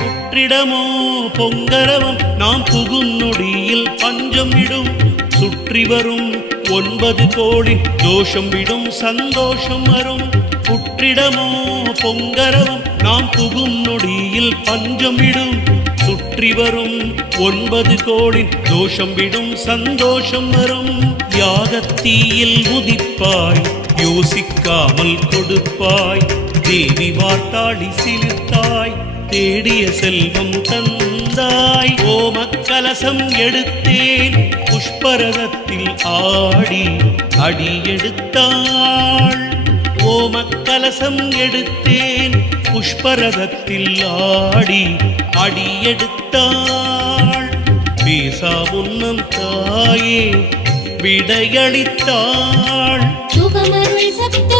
புற்றிடமோ பொங்கரவம் நாம் புகும் நொடியில் பஞ்சம் விடும் சுற்றி வரும் ஒன்பது கோடி தோஷம் விடும் சந்தோஷம் வரும். புற்றிடமோ பொங்கரவம் நாம் புகும் நொடியில் பஞ்சம் விடும் சுற்றி வரும் ஒன்பது கோடி தோஷம் விடும் சந்தோஷம் வரும். யாகத்தீயில் உதிப்பாய் யோசிக்காமல் கொடுப்பாய். தேவி வாட்டாளி சிலிர்த்தாய் தேடிய செல்வம் தந்தாய். ஓமக்கலசம் எடுத்தேன். புஷ்பரதத்தில் ஆடி அடி எடுத்தாள் ஓமக்கலசம் எடுத்தேன். புஷ்பரதத்தில் ஆடி அடி எடுத்தாள் பேசா முன்னம் தாயே விடையளித்தாள். சுகமருள் சப்த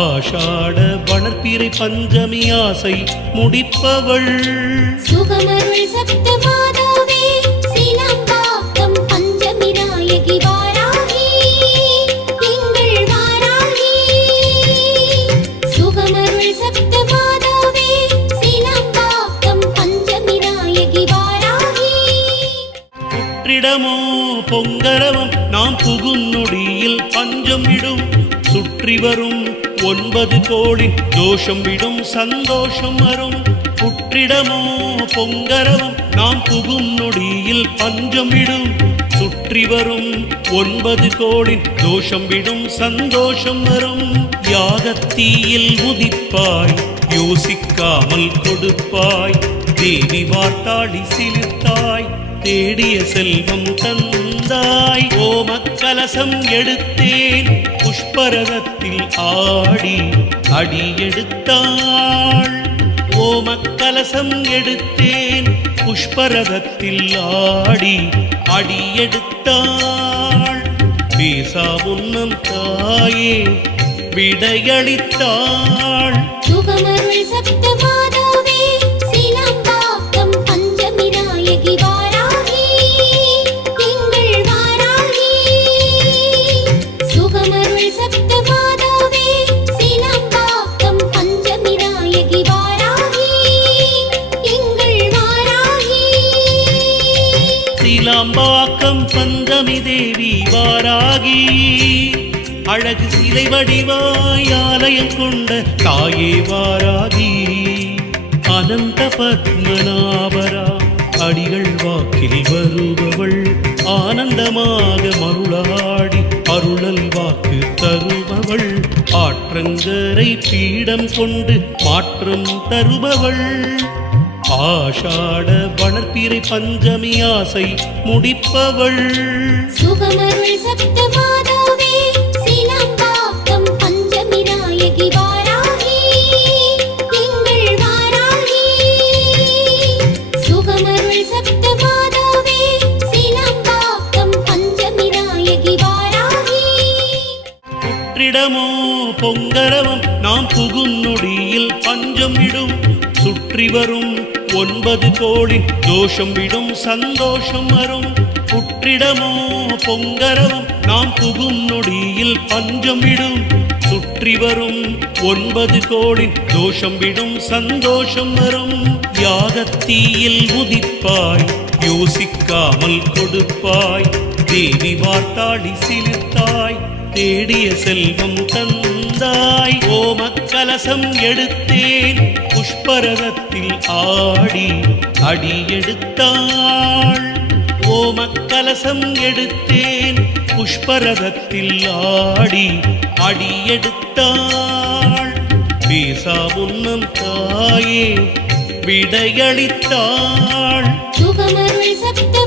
ஆஷாட வளர்ப்பிறை பஞ்சமி ஆசை முடிப்பவள். சுகமருள் சப்த மாதாவே சீலாம்பாக்கம் பஞ்சமி நாயகி வாராகி திங்கள் வாராகி. சுகமருள் சப்த மாதாவே சீலாம்பாக்கம் பஞ்சமி நாயகி வாராகி. பொங்கரவம் நாம் புகும் நொடியில் பஞ்சம் விடும் சுற்றி வரும் ஒன்பது கோடி தோஷம் விடும் சந்தோஷம் வரும் புற்றிடமோ பொங்கரவம் நாம் புகும் நொடியில் பஞ்சம் விடும் சுற்றி வரும் ஒன்பது கோடி தோஷம் விடும் சந்தோஷம் வரும் யாகத்தீயில் உதிப்பாய் யோசிக்காமல் கொடுப்பாய். தேவி வாட்டாளி சிலிர்த்தாய் தேடிய செல்வம் தந்தாய். ஓமக்கலசம் எடுத்தேன் புஷ்பரதத்தில் ஆடி அடி எடுத்தாள் ஓமக்கலசம் எடுத்தேன் புஷ்பரதத்தில் ஆடி அடி எடுத்தாள் பேசா முன்னம் தாயே விடையளித்தாள். சுகமருள் சப்தமா சிலை வடிவாய் ஆலயம் கொண்ட தாயே வாராதி. அனந்த பத்மநாபரா அடிகள் வாக்கில் வருபவள். ஆனந்தமாக மருளாடி அருளல் வாக்கு தருபவள். ஆற்றங்கரை பீடம் கொண்டு மாற்றம் தருபவள். ஆஷாட வளர்ப்பிறை பஞ்சமி ஆசை முடிப்பவள். சுகமருள் சப்த பொங்கரவம் நாம் புகும் நொடியில் பஞ்சம் விடும் சுற்றி வரும் ஒன்பது கோடி தோஷம் விடும் சந்தோஷம் வரும். புற்றிடமோ பொங்கரவம் நாம் புகும் நொடியில் பஞ்சம் விடும் சுற்றி வரும் ஒன்பது கோடி தோஷம் விடும் சந்தோஷம் வரும். யாகத்தீயில் உதிப்பாய் யோசிக்காமல் கொடுப்பாய். தேவி வார்த்தாடி சிலிர்த்தாய் தேடிய செல்வம் தந்தாய். ஓமக்கலசம் எடுத்தேன். புஷ்பரதத்தில் ஆடி அடியெடுத்தாள் ஓமக்கலசம் எடுத்தேன். புஷ்பரதத்தில் ஆடி அடியெடுத்தாள் பேசா உன்னம் தாயே விடையளித்தாள். சுகமருள் சப்த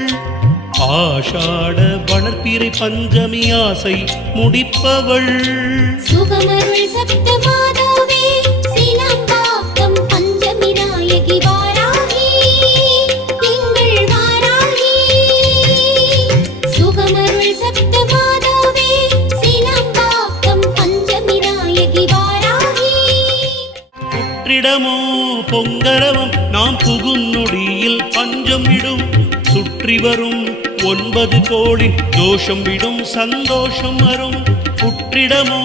ஆஷாட வளர்ப்பிறை பஞ்சமி ஆசை முடிப்பவள். சுகமருள் சப்த மாதாவே சிலம்பாக்கம் பஞ்சமி நாயகி வாராகி திங்கள் வாராகி. சுகமருள் சப்த மாதாவே சிலம்பாக்கம் பஞ்சமி நாயகி வாராகி. புற்றிடமோ பொங்கரவம் நாம் புகும் நொடியில் பஞ்சம் விடும் சுற்றி வரும் ஒன்பது கோடி தோஷம் விடும் சந்தோஷம் வரும் புற்றிடமோ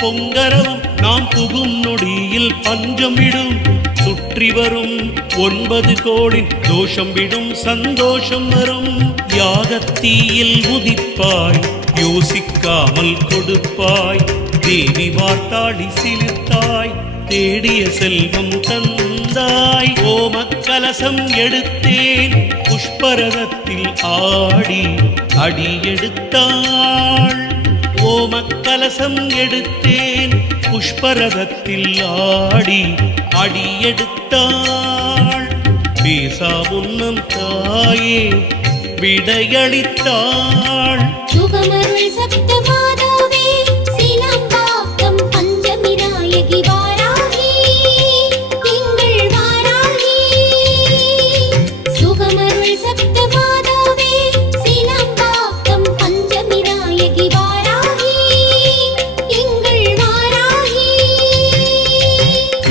பொங்கரவம் நாம் புகும் நொடியில் பஞ்சம் விடும் சுற்றி வரும் ஒன்பது கோடி தோஷம் விடும் சந்தோஷம் வரும் யாகத்தீயில் உதிப்பாய் யோசிக்காமல் கொடுப்பாய். தேவி வார்த்தாடி சிலிர்த்தாய் தேடிய செல்வம் தன் தந்தாய் ஓமக்கலசம் எடுத்தேன். புஷ்பரதத்தில் ஆடி அடி எடுத்தாள். ஓமக்கலசம் எடுத்தேன். புஷ்பரதத்தில் ஆடி அடி எடுத்தாள். பேசா உன்னம் தாயே விடையளித்தாள். சுகமருள் சப்த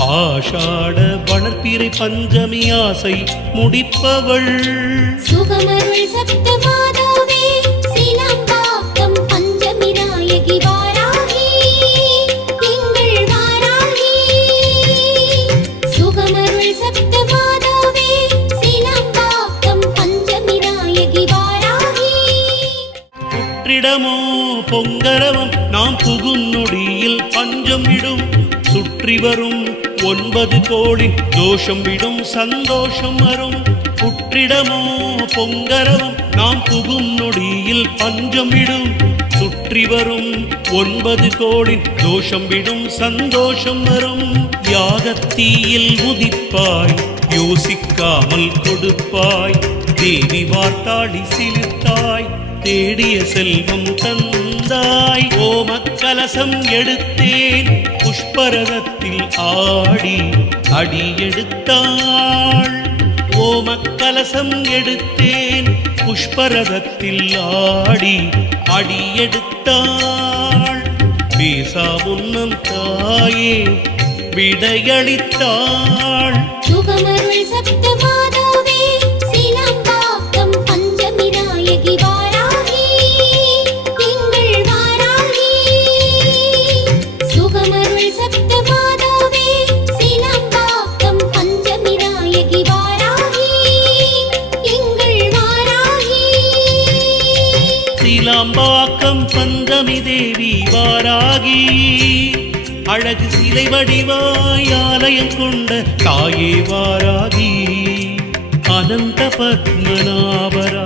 ஆஷாட வளர்ப்பிறை பஞ்சமி ஆசை முடிப்பவள். சுகமருள் சப்த மாதாவே சிலம்பாக்கம் பஞ்சமி நாயகி வாராகி திங்கள் வாராகி. சுகமருள் சப்த மாதாவே சிலம்பாக்கம் பஞ்சமி நாயகி வாராகி. புற்றிடமோ பொங்கரவம் நாம் புகும் நொடியில் பஞ்சம் விடும் சுற்றி வரும் ஒன்பது கோடி தோஷம் விடும் சந்தோஷம் வரும் புற்றிடமோ பொங்கரவம் நாம் புகும் நொடியில் பஞ்சம் விடும். சுற்றி வரும் ஒன்பது கோடி தோஷம் விடும் சந்தோஷம் வரும் யாகத்தீயில் உதிப்பாய் யோசிக்காமல் கொடுப்பாய். தேவி வார்த்தாடி சிலிர்த்தாய் தேடிய செல்வம் தன் தந்தாய் ஓமக்கலசம் எடுத்தேன். புஷ்பரதத்தில் ஆடி அடி எடுத்தாள். ஓமக்கலசம் எடுத்தேன். புஷ்பரதத்தில் ஆடி அடி எடுத்தாள். பேசா உன்னம் தாயே விடையளித்தாள். சுகமருள் சப்த சிலை வடிவாய் ஆலயம் கொண்ட தாயே வாராதி அனந்த பத்மநாபரா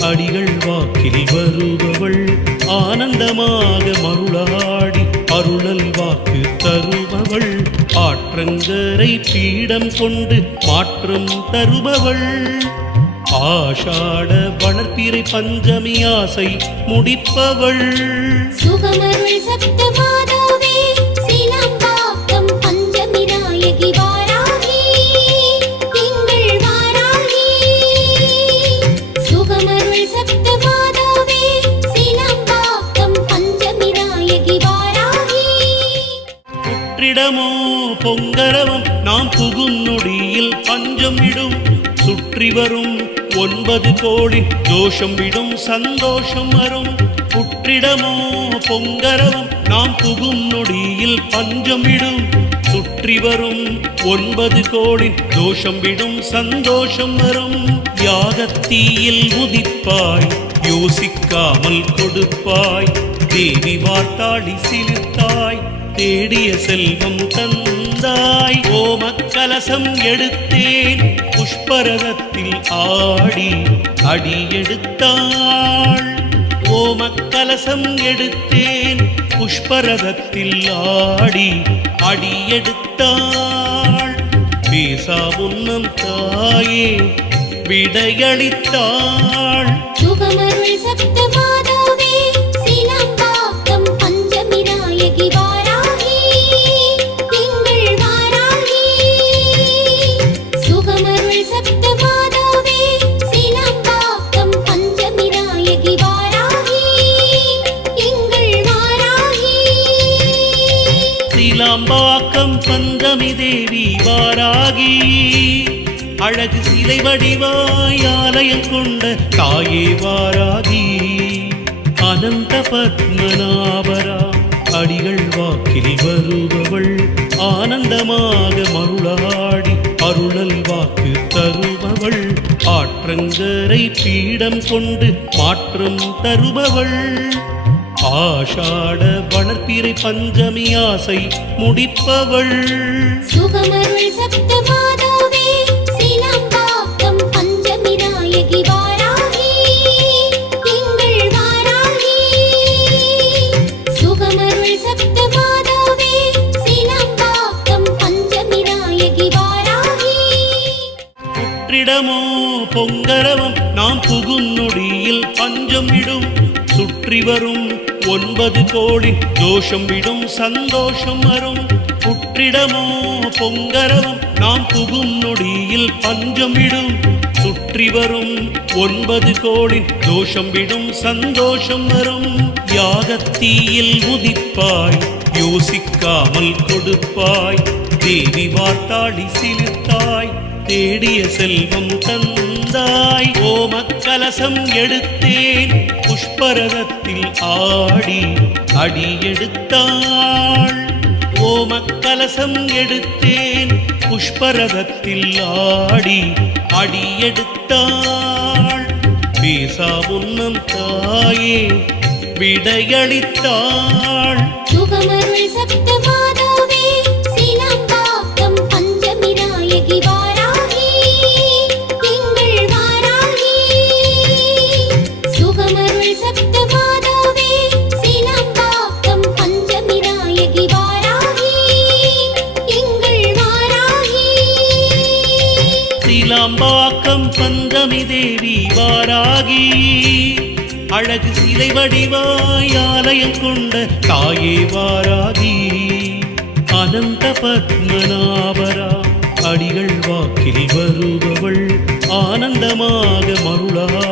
அடிகள் வாக்கில் வருபவள் ஆனந்தமாக மருளாடி அருளல் வாக்கு தருபவள். ஆற்றங்கரை பீடம் கொண்டு மாற்றம் தருபவள். ஆஷாட வளர்ப்பிறை பஞ்சமி ஆசை முடிப்பவள். ஒன்பது கோடி தோஷம் விடும் சந்தோஷம் வரும் புற்றிடமோ பொங்கரவம் நாம் புகும் நொடியில் பஞ்சம் விடும் சுற்றி வரும் ஒன்பது கோடி தோஷம் விடும் சந்தோஷம் வரும் யாகத்தீயில் உதிப்பாய் யோசிக்காமல் கொடுப்பாய். தேவி வார்த்தாடி சிலிர்த்தாய் தேடிய செல்வம் தந்தாய். ஓமக்கலசம் எடுத்தேன். பரதத்தில் ஆடி அடி எடுத்தாள் ஓமக்கலசம் எடுத்தேன் புஷ்பரதத்தில் ஆடி அடி எடுத்தாள் பேசா உன்னம் தாயே விடையளித்தாள். சுகமருள் சப்த வடிவாய் ஆலயம் கொண்ட தாயே வாராதி அனந்த பத்மநாபரா அடிகள் வாக்கில் வருபவள் ஆனந்தமாக மருளாடி அருளல் வாக்கு தருபவள். ஆற்றங்கரை பீடம் கொண்டு மாற்றம் தருபவள். ஆஷாட வளர்ப்பிறை பஞ்சமி ஆசை முடிப்பவள். சுகமருள் சப்த நேரமோ பொங்கரவம் நாம் புகும் நொடியில் பஞ்சம் விடும் சுற்றி வரும் ஒன்பது கோடி தோஷம் விடும் சந்தோஷம் வரும். புற்றிடமோ பொங்கரவம் நாம் புகும் நொடியில் பஞ்சம் விடும் சுற்றி வரும் ஒன்பது கோடி தோஷம் விடும் சந்தோஷம் வரும். யாகத்தீயில் உதிப்பாய் யோசிக்காமல் கொடுப்பாய். தேவி வார்த்தாடி சிலிர்த்தாய். தேடிய செல்வம் தந்தாய். ஓமக்கலசம் எடுத்தேன். புஷ்பரதத்தில் ஆடி அடி எடுத்தாள் ஓமக்கலசம் எடுத்தேன். புஷ்பரதத்தில் ஆடி அடி எடுத்தாள் பேசா உன்னம் தாயே விடையளித்தாள். சுகமருள் சப்த சீலாம்பாக்கம் பந்தமி தேவி வாராகி. அழகு சிலை வடிவாய் ஆலயம் கொண்ட தாயே வாராகி. அனந்த பத்மநாபரா அடிகள் வாக்கில் வருபவள் ஆனந்தமாக மருளா